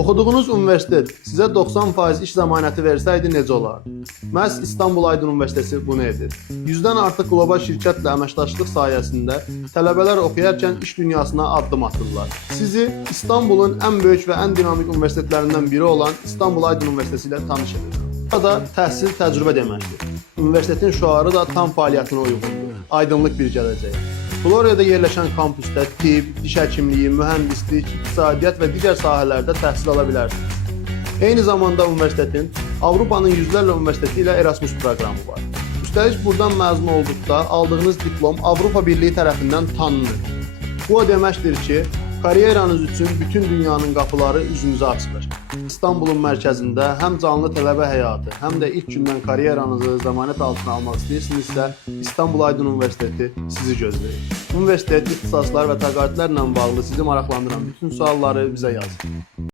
Oxuduğunuz universitet sizə 90% iş zəmanəti versəydi necə olar? Məhz İstanbul Aydın Universiteti bunu edir. 100-dən artıq qlobal şirkətlə əməkdaşlıq sayəsində tələbələr oxuyarkən iş dünyasına addım atırlar. Sizi İstanbulun ən böyük və ən dinamik universitetlərindən biri olan İstanbul Aydın Universiteti ilə tanış edir. Burada təhsil təcrübə deməkdir. Universitetin şüarı da tam fəaliyyətinə uyğundur. Aydınlıq bir gələcək. Floryada yerləşən kampüsdə tibb, diş həkimliyi, mühəndislik, iqtisadiyyat və digər sahələrdə təhsil ala bilərsiniz. Eyni zamanda universitetin Avropanın yüzlərlə universiteti ilə Erasmus proqramı var. Üstəlik buradan məzun olduqda aldığınız diplom Avropa Birliyi tərəfindən tanınır. Bu o deməkdir ki, karyeranız üçün bütün dünyanın qapıları üzünüzə açılır. İstanbulun mərkəzində həm canlı tələbə həyatı, həm də ilk gündən karyeranızı zəmanət altına almaq istəyirsinizsə, İstanbul Aydın Universiteti sizi gözləyir. Universitet ixtisaslar və təqaüdlərlə bağlı sizi maraqlandıran bütün sualları bizə yazın.